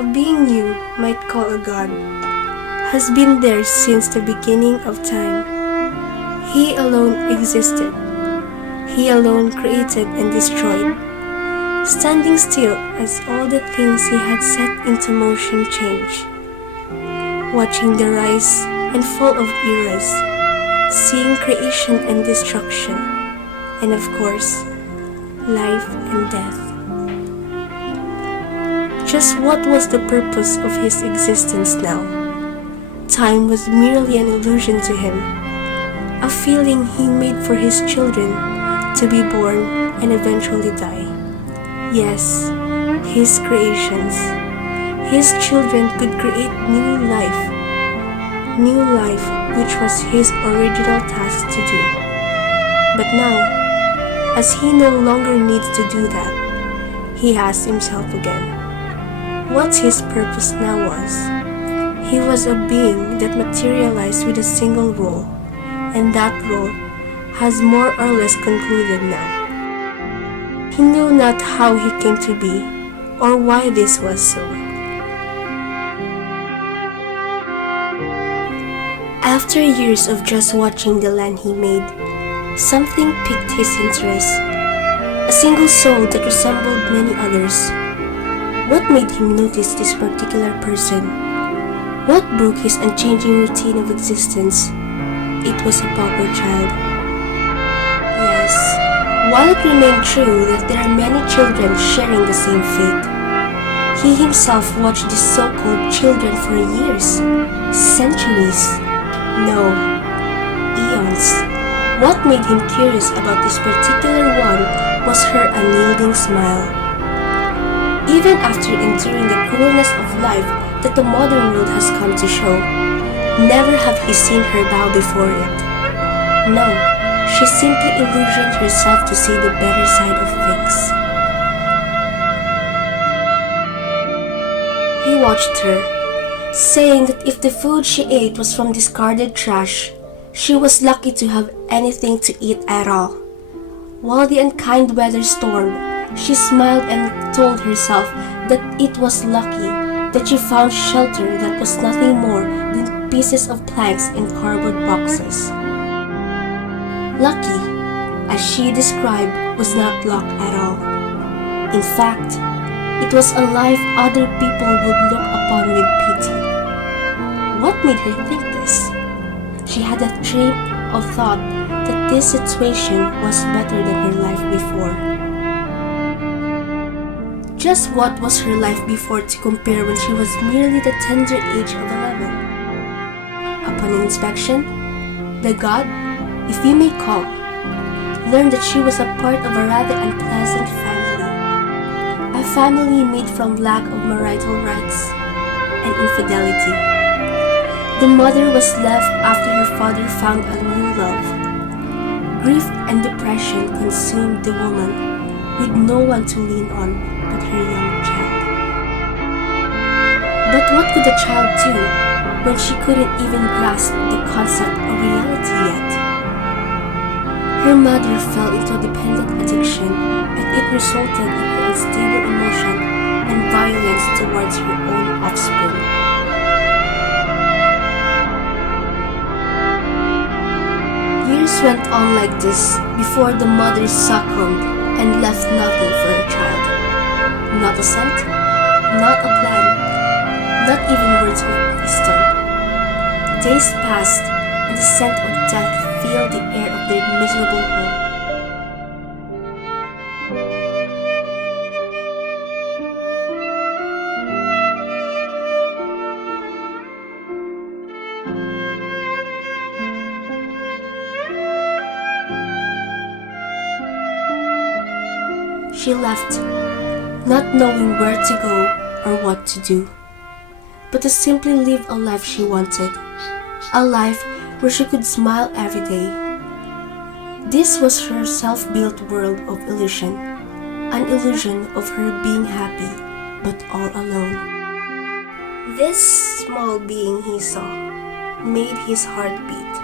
a being you might call a god, has been there since the beginning of time. He alone existed. He alone created and destroyed, standing still as all the things he had set into motion change, watching the rise and fall of eras, seeing creation and destruction, and of course, life and death. Just what was the purpose of his existence now? Time was merely an illusion to him, a feeling he made for his children to be born and eventually die. Yes, his creations, his children could create new life which was his original task to do. But now, as he no longer needs to do that, he asked himself again, what his purpose now was. He was a being that materialized with a single role, and that role has more or less concluded now. He knew not how he came to be, or why this was so. After years of just watching the land he made, something piqued his interest. A single soul that resembled many others. What made him notice this particular person? What broke his unchanging routine of existence? It was a pauper child. Yes, while it remained true that there are many children sharing the same fate, he himself watched these so-called children for years, centuries, no, eons. What made him curious about this particular one was her unyielding smile. Even after enduring the cruelness of life that the modern world has come to show, never have he seen her bow before it. No, she simply illusioned herself to see the better side of things. He watched her, saying that if the food she ate was from discarded trash, she was lucky to have anything to eat at all. While the unkind weather stormed, she smiled and told herself that it was lucky that she found shelter that was nothing more than pieces of planks in cardboard boxes. Lucky, as she described, was not luck at all. In fact, it was a life other people would look upon with pity. What made her think this? She had a train of thought that this situation was better than her life before. Just what was her life before to compare when she was merely the tender age of 11? Upon inspection, the god, if we may call, learned that she was a part of a rather unpleasant family. A family made from lack of marital rights and infidelity. The mother was left after her father found a new love. Grief and depression consumed the woman, with no one to lean on but her young child. But what could the child do when she couldn't even grasp the concept of reality yet? Her mother fell into a dependent addiction, and it resulted in her unstable emotion and violence towards her own offspring. Years went on like this before the mother succumbed and left nothing for her child. Not a cent, not a plan, not even words of wisdom. Days passed, and the scent of death filled the air of their miserable home. She left, not knowing where to go or what to do, but to simply live a life she wanted, a life where she could smile every day. This was her self-built world of illusion, an illusion of her being happy, but all alone. This small being he saw made his heart beat,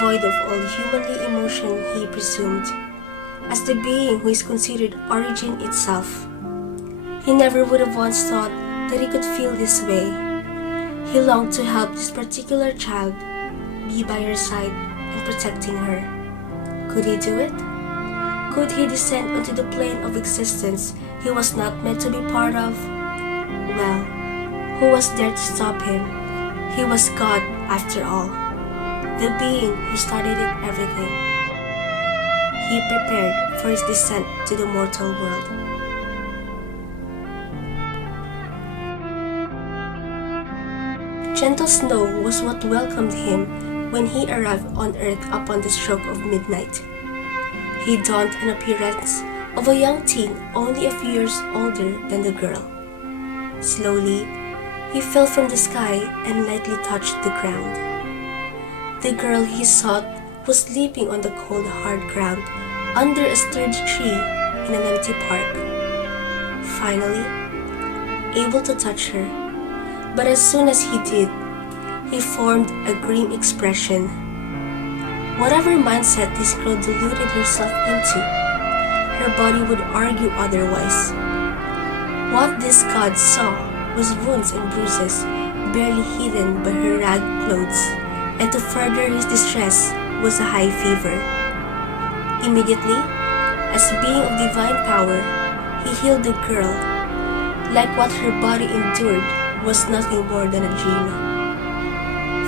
void of all humanly emotion he presumed, as the being who is considered origin itself. He never would have once thought that he could feel this way. He longed to help this particular child, be by her side and protecting her. Could he do it? Could he descend onto the plane of existence he was not meant to be part of? Well, who was there to stop him? He was God after all, the being who started everything. He prepared for his descent to the mortal world. Gentle snow was what welcomed him when he arrived on Earth upon the stroke of midnight. He donned an appearance of a young teen only a few years older than the girl. Slowly, he fell from the sky and lightly touched the ground. The girl he sought was sleeping on the cold, hard ground under a sturdy tree in an empty park. Finally, able to touch her, but as soon as he did, he formed a grim expression. Whatever mindset this girl deluded herself into, her body would argue otherwise. What this god saw was wounds and bruises, barely hidden by her ragged clothes, and to further his distress was a high fever. Immediately, as being of divine power, he healed the girl, like what her body endured was nothing more than a dream.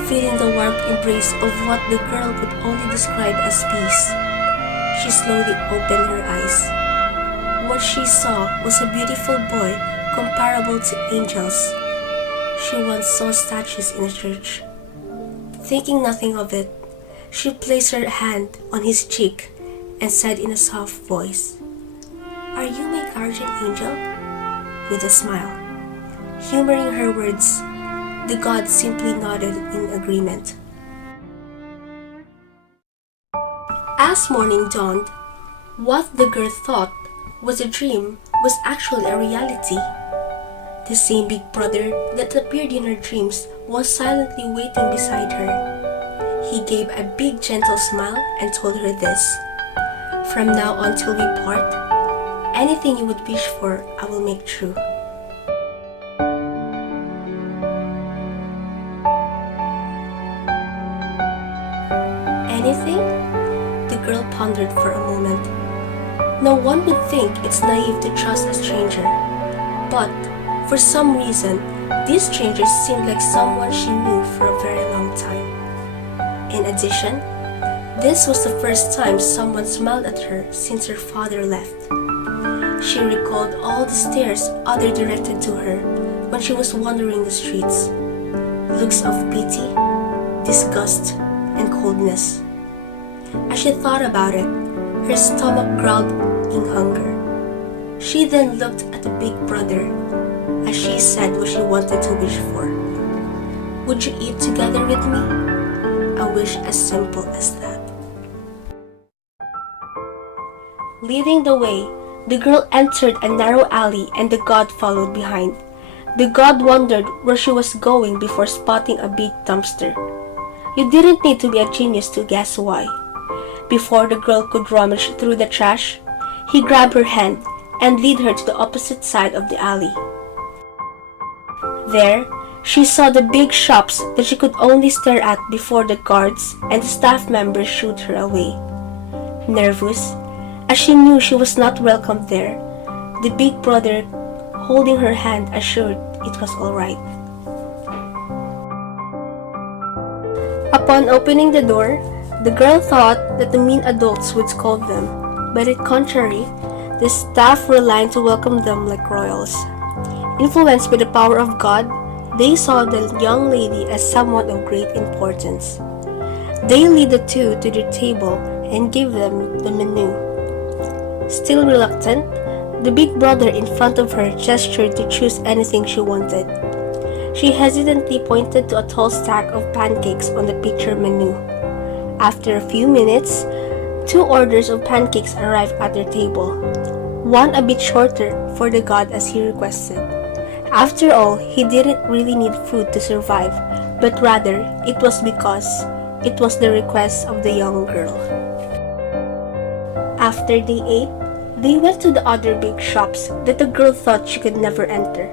Feeling the warm embrace of what the girl could only describe as peace, she slowly opened her eyes. What she saw was a beautiful boy comparable to angels. She once saw statues in a church. Thinking nothing of it, she placed her hand on his cheek and said in a soft voice, "Are you my guardian angel?" With a smile. Humoring her words, the god simply nodded in agreement. As morning dawned, what the girl thought was a dream was actually a reality. The same big brother that appeared in her dreams was silently waiting beside her. He gave a big gentle smile and told her this: "From now on till we part, anything you would wish for, I will make true." Anything? The girl pondered for a moment. No one would think it's naive to trust a stranger, but for some reason, this stranger seemed like someone she knew for a very long time. In addition, this was the first time someone smiled at her since her father left. She recalled all the stares others directed to her when she was wandering the streets. Looks of pity, disgust, and coldness. As she thought about it, her stomach growled in hunger. She then looked at the big brother as she said what she wanted to wish for. "Would you eat together with me?" A wish as simple as that. Leading the way, the girl entered a narrow alley and the god followed behind. The god wondered where she was going before spotting a big dumpster. You didn't need to be a genius to guess why. Before the girl could rummage through the trash, he grabbed her hand and led her to the opposite side of the alley. There, she saw the big shops that she could only stare at before the guards and the staff members shooed her away. Nervous, as she knew she was not welcome there, the big brother, holding her hand, assured it was all right. Upon opening the door, the girl thought that the mean adults would scold them, but on the contrary, the staff were lined to welcome them like royals. Influenced by the power of God, they saw the young lady as someone of great importance. They led the two to their table and gave them the menu. Still reluctant, the big brother in front of her gestured to choose anything she wanted. She hesitantly pointed to a tall stack of pancakes on the picture menu. After a few minutes, 2 orders of pancakes arrived at their table, one a bit shorter for the god as he requested. After all, he didn't really need food to survive, but rather it was because it was the request of the young girl. After they ate, they went to the other big shops that the girl thought she could never enter.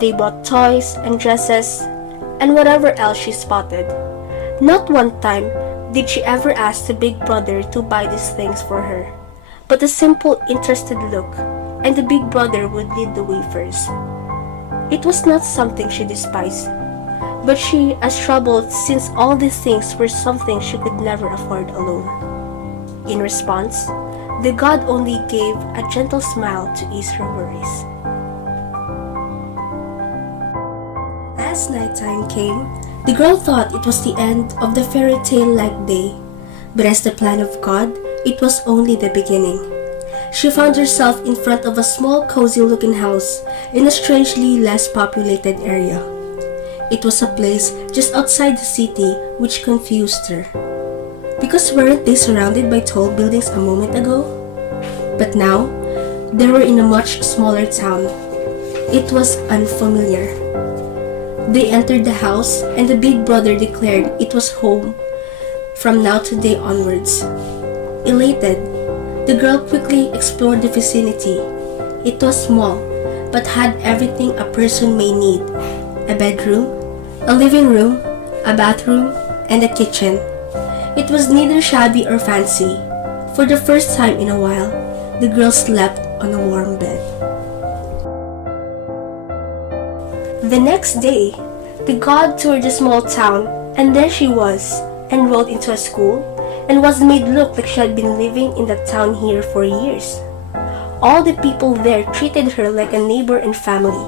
They bought toys and dresses and whatever else she spotted. Not one time did she ever ask the big brother to buy these things for her, but a simple interested look, and the big brother would lead the way first. It was not something she despised, but she as troubled since all these things were something she could never afford alone. In response, the god only gave a gentle smile to ease her worries. As nighttime came, the girl thought it was the end of the fairy tale-like day, but as the plan of God, it was only the beginning. She found herself in front of a small cozy-looking house in a strangely less populated area. It was a place just outside the city which confused her. Because weren't they surrounded by tall buildings a moment ago? But now, they were in a much smaller town. It was unfamiliar. They entered the house and the big brother declared it was home from now today onwards. Elated, the girl quickly explored the vicinity. It was small, but had everything a person may need: a bedroom, a living room, a bathroom, and a kitchen. It was neither shabby or fancy. For the first time in a while, the girl slept on a warm bed. The next day, the god toured the small town, and there she was, enrolled into a school, and was made look like she had been living in the town here for years. All the people there treated her like a neighbor and family.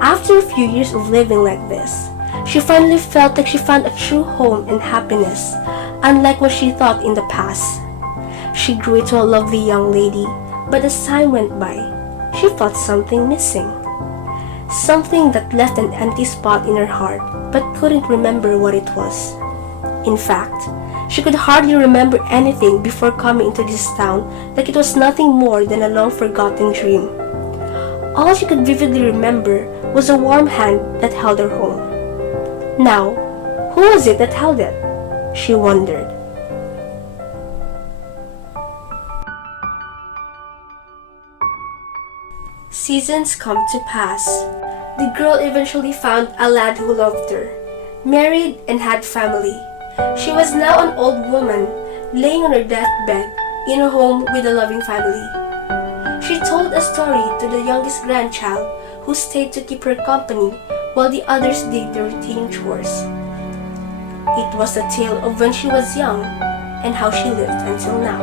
After a few years of living like this, she finally felt like she found a true home and happiness, unlike what she thought in the past. She grew into a lovely young lady, but as time went by, she felt something missing. Something that left an empty spot in her heart, but couldn't remember what it was. In fact, she could hardly remember anything before coming into this town, like it was nothing more than a long-forgotten dream. All she could vividly remember was a warm hand that held her home. Now, who was it that held it? She wondered. Seasons come to pass. The girl eventually found a lad who loved her, married and had family. She was now an old woman, laying on her deathbed in a home with a loving family. She told a story to the youngest grandchild, who stayed to keep her company while the others did the routine chores. It was a tale of when she was young and how she lived until now.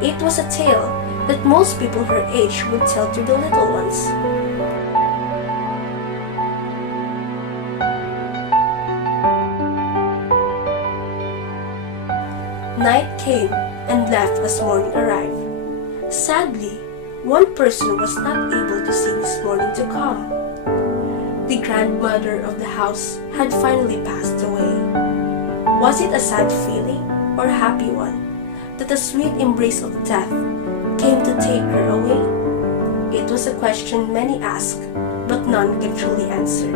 It was a tale that most people her age would tell to the little ones. Night came and left as morning arrived. Sadly, one person was not able to see this morning to come. The grandmother of the house had finally passed away. Was it a sad feeling or a happy one that the sweet embrace of death came to take her away? It was a question many asked, but none could truly answer.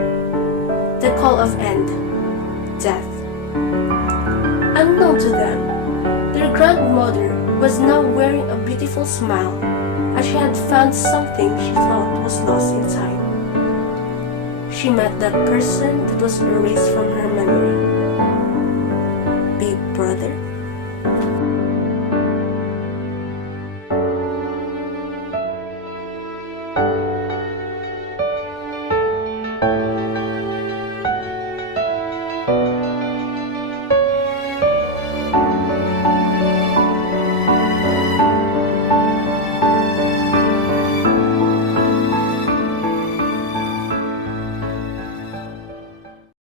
The call of end, death. Unknown to them, their grandmother was now wearing a beautiful smile, as she had found something she thought was lost in time. She met that person that was erased from her memory. Big brother.